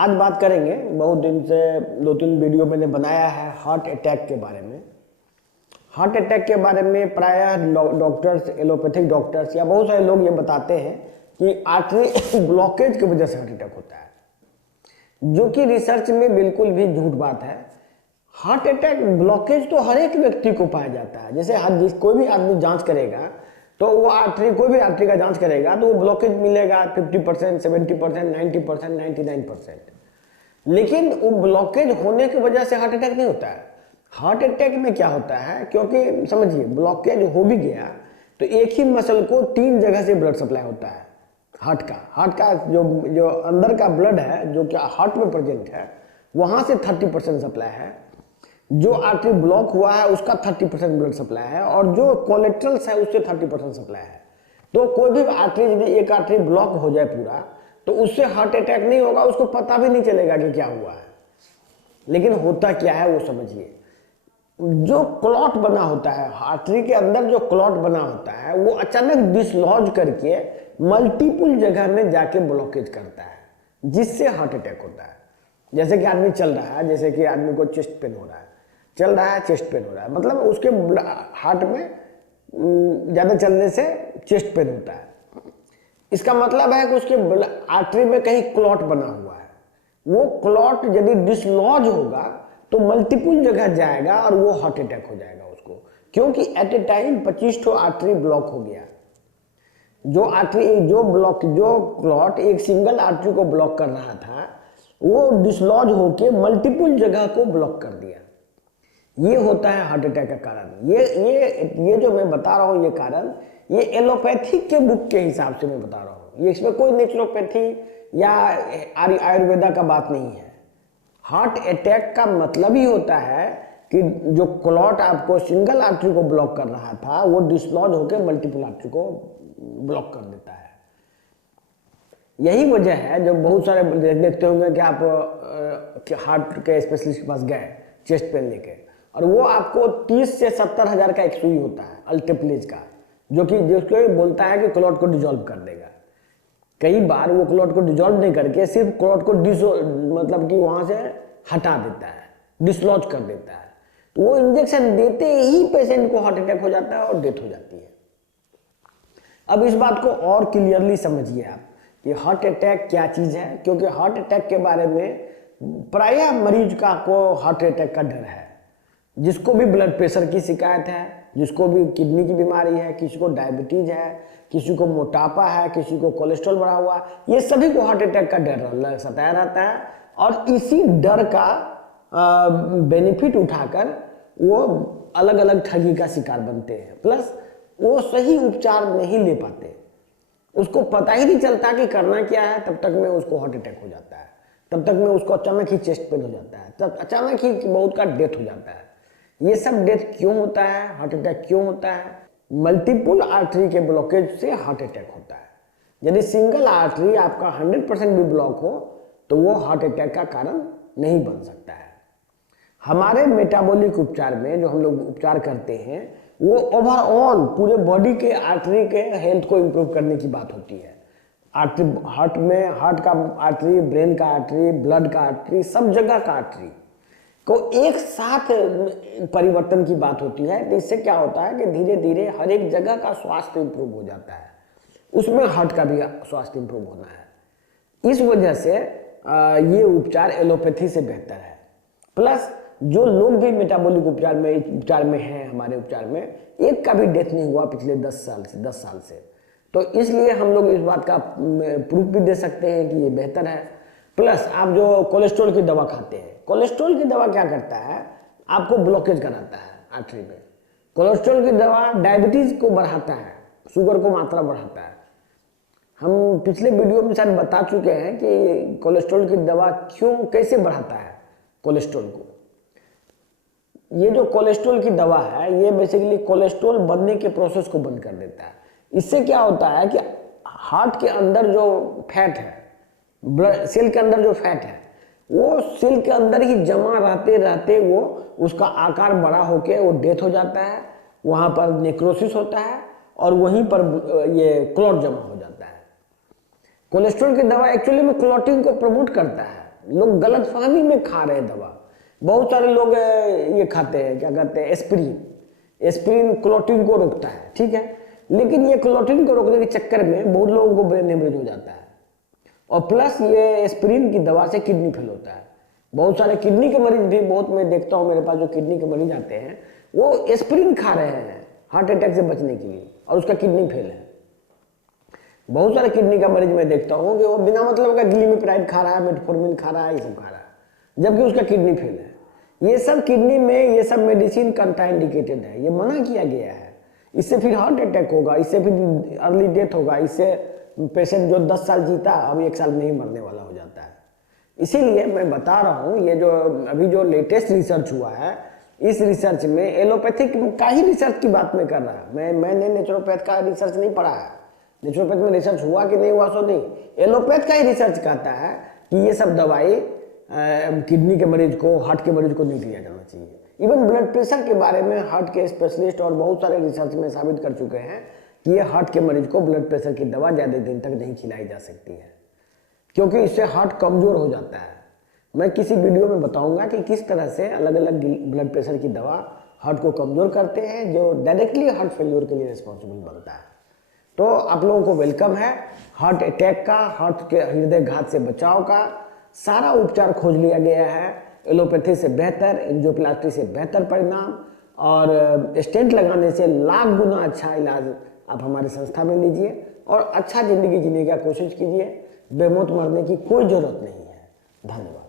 आज बात करेंगे, बहुत दिन से 2-3 वीडियो मैंने बनाया है हार्ट अटैक के बारे में। हार्ट अटैक के बारे में प्रायः डॉक्टर्स, एलोपैथिक डॉक्टर्स या बहुत सारे लोग ये बताते हैं कि आर्टरी ब्लॉकेज की वजह से हार्ट अटैक होता है, जो कि रिसर्च में बिल्कुल भी झूठ बात है। हार्ट अटैक ब्लॉकेज तो हर एक व्यक्ति को पाया जाता है। जैसे कोई भी आदमी जांच करेगा तो वो कोई भी आर्टरी का जांच करेगा तो वो ब्लॉकेज मिलेगा 50%, 70%, 90%, 99%। लेकिन वो ब्लॉकेज होने की वजह से हार्ट अटैक नहीं होता है। हार्ट अटैक में क्या होता है, क्योंकि समझिए ब्लॉकेज हो भी गया तो एक ही मसल को 3 जगह से ब्लड सप्लाई होता है। हार्ट का जो अंदर का ब्लड है, जो क्या हार्ट में प्रेजेंट है, वहां से 30% सप्लाई है। जो आर्टरी ब्लॉक हुआ है उसका 30% ब्लड सप्लाई है, और जो कोलेट्रल्स है उससे 30% सप्लाई है। तो कोई भी आर्टरी, यदि एक आर्टरी ब्लॉक हो जाए पूरा, तो उससे हार्ट अटैक नहीं होगा, उसको पता भी नहीं चलेगा कि क्या हुआ है। लेकिन होता क्या है वो समझिए। जो क्लॉट बना होता है आर्टरी के अंदर, जो क्लॉट बना होता है वो अचानक डिसलॉज करके मल्टीपल जगह में जाके ब्लॉकेज करता है, जिससे हार्ट अटैक होता है। जैसे कि आदमी चल रहा है, जैसे कि आदमी को चेस्ट पेन हो रहा है, चल रहा है चेस्ट पेन हो रहा है, मतलब उसके हार्ट में ज़्यादा चलने से चेस्ट पेन होता है। इसका मतलब है कि उसके आर्टरी में कहीं क्लॉट बना हुआ है। वो क्लॉट यदि डिसलॉज होगा तो मल्टीपल जगह जाएगा और वो हार्ट अटैक हो जाएगा उसको, क्योंकि एट ए टाइम 25 ठो आर्टरी ब्लॉक हो गया। जो क्लॉट एक सिंगल आर्टरी को ब्लॉक कर रहा था, वो डिसलॉज होके मल्टीपल जगह को ब्लॉक कर दिया। ये होता है हार्ट अटैक का कारण। ये जो मैं बता रहा हूँ, ये कारण ये एलोपैथिक के बुक के हिसाब से मैं बता रहा हूँ। ये इसमें कोई नेचुरोपैथी या आयुर्वेदा का बात नहीं है। हार्ट अटैक का मतलब ही होता है कि जो क्लॉट आपको सिंगल आर्टरी को ब्लॉक कर रहा था, वो डिसलॉज होकर मल्टीपल आर्टरी को ब्लॉक कर देता है। यही वजह है जो बहुत सारे देखते होंगे कि आप हार्ट के स्पेशलिस्ट के पास गए चेस्ट पेन लेके, और वो आपको 30 से 70 हजार का एक सुई होता है अल्टेप्लेज का, जिसको बोलता है कि क्लॉट को डिजोल्व कर देगा। कई बार वो क्लॉट को डिजोल्व नहीं करके सिर्फ क्लॉट को मतलब कि वहां से हटा देता है, डिसलॉज कर देता है। तो वो इंजेक्शन देते ही पेशेंट को हार्ट अटैक हो जाता है और डेथ हो जाती है। अब इस बात को और क्लियरली समझिए आप कि हार्ट अटैक क्या चीज है, क्योंकि हार्ट अटैक के बारे में प्रायः मरीज को हार्ट अटैक का डर है। जिसको भी ब्लड प्रेशर की शिकायत है, जिसको भी किडनी की बीमारी है, किसी को डायबिटीज है, किसी को मोटापा है, किसी को कोलेस्ट्रॉल बढ़ा हुआ, ये सभी को हार्ट अटैक का डर सताया रहता है। और इसी डर का बेनिफिट उठाकर वो अलग अलग ठगी का शिकार बनते हैं। प्लस वो सही उपचार नहीं ले पाते, उसको पता ही नहीं चलता कि करना क्या है, तब तक में उसको हार्ट अटैक हो जाता है, तब तक में उसको अचानक ही चेस्ट पेन हो जाता है, तब अचानक ही बहुत का डेथ हो जाता है। ये सब डेथ क्यों होता है, हार्ट अटैक क्यों होता है? मल्टीपल आर्टरी के ब्लॉकेज से हार्ट अटैक होता है। यदि सिंगल आर्टरी आपका 100% भी ब्लॉक हो तो वो हार्ट अटैक का कारण नहीं बन सकता है। हमारे मेटाबॉलिक उपचार में जो हम लोग उपचार करते हैं, वो ओवरऑल पूरे बॉडी के आर्टरी के हेल्थ को इम्प्रूव करने की बात होती है। हार्ट का आर्टरी, ब्रेन का आर्टरी, ब्लड का आर्टरी, सब जगह का आर्टरी को एक साथ परिवर्तन की बात होती है। तो इससे क्या होता है कि धीरे धीरे हर एक जगह का स्वास्थ्य इंप्रूव हो जाता है, उसमें हार्ट का भी स्वास्थ्य इंप्रूव होना है। इस वजह से ये उपचार एलोपैथी से बेहतर है। प्लस जो लोग भी मेटाबॉलिक उपचार में हैं, हमारे उपचार में एक का भी डेथ नहीं हुआ पिछले 10 साल से। तो इसलिए हम लोग इस बात का प्रूफ भी दे सकते हैं कि ये बेहतर है। प्लस आप जो कोलेस्ट्रॉल की दवा खाते हैं, कोलेस्ट्रॉल की दवा क्या करता है, आपको ब्लॉकेज कराता है आर्टरी में। कोलेस्ट्रॉल की दवा डायबिटीज को बढ़ाता है, शुगर को मात्रा बढ़ाता है। हम पिछले वीडियो में शायद बता चुके हैं कि कोलेस्ट्रॉल की दवा कैसे बढ़ाता है कोलेस्ट्रॉल को। ये जो कोलेस्ट्रॉल की दवा है, ये बेसिकली कोलेस्ट्रॉल बनने के प्रोसेस को बंद कर देता है। इससे क्या होता है कि हार्ट के अंदर जो फैट है, ब्लड सेल के अंदर जो फैट है, वो सेल के अंदर ही जमा रहते रहते वो उसका आकार बड़ा होके वो डेथ हो जाता है, वहां पर नेक्रोसिस होता है और वहीं पर ये क्लॉट जमा हो जाता है। कोलेस्ट्रॉल की दवा एक्चुअली में क्लॉटिंग को प्रमोट करता है, लोग गलतफहमी में खा रहे हैं दवा। बहुत सारे लोग ये खाते हैं, क्या कहते हैं, एस्पिरिन। एस्पिरिन क्लॉटिंग को रोकता है, ठीक है, लेकिन ये क्लॉटिंग को रोकने के चक्कर में बहुत लोगों को ब्रेन हेमरेज हो जाता है, और प्लस ये एस्पिरिन की दवा से किडनी फेल होता है। बहुत सारे किडनी के मरीज भी, बहुत मैं देखता हूँ मेरे पास जो किडनी के मरीज आते हैं, वो एस्पिरिन खा रहे हैं हार्ट अटैक से बचने के लिए, और उसका किडनी फेल है। बहुत सारे किडनी का मरीज मैं देखता हूँ कि वो बिना मतलब का ग्लिमिप्राइड खा रहा है, मेटफॉर्मिन खा रहा है, ये सब खा रहा है, जबकि उसका किडनी फेल है। ये सब किडनी में ये सब मेडिसिन कंट्राइंडिकेटेड है, ये मना किया गया है। इससे फिर हार्ट अटैक होगा, इससे फिर अर्ली डेथ होगा, इससे पेशेंट जो 10 साल जीता अब 1 साल में ही मरने वाला हो जाता है। इसीलिए मैं बता रहा हूँ, ये जो अभी जो लेटेस्ट रिसर्च हुआ है, इस रिसर्च में एलोपैथिक का ही रिसर्च की बात में कर रहा है। मैंने नेचुरोपैथ का रिसर्च नहीं पढ़ा है, नेचुरोपैथ में रिसर्च हुआ कि नहीं हुआ सो नहीं, एलोपैथ का ही रिसर्च कहता है कि ये सब दवाई किडनी के मरीज को, हार्ट के मरीज को नहीं दिया जाना चाहिए। इवन ब्लड प्रेशर के बारे में हार्ट के स्पेशलिस्ट और बहुत सारे रिसर्च में साबित कर चुके हैं कि ये हार्ट के मरीज को ब्लड प्रेशर की दवा ज़्यादा दिन तक नहीं खिलाई जा सकती है, क्योंकि इससे हार्ट कमज़ोर हो जाता है। मैं किसी वीडियो में बताऊंगा कि किस तरह से अलग अलग ब्लड प्रेशर की दवा हार्ट को कमज़ोर करते हैं, जो डायरेक्टली हार्ट फेल्योर के लिए रिस्पॉन्सिबल बनता है। तो आप लोगों को वेलकम है। हार्ट अटैक का, हार्ट के हृदय घात से बचाव का सारा उपचार खोज लिया गया है। एलोपैथी से बेहतर, एंजियोप्लास्टी से बेहतर परिणाम, और स्टेंट लगाने से लाख गुना अच्छा इलाज आप हमारी संस्था में लीजिए, और अच्छा जिंदगी जीने की कोशिश कीजिए। बेमौत मरने की कोई ज़रूरत नहीं है। धन्यवाद।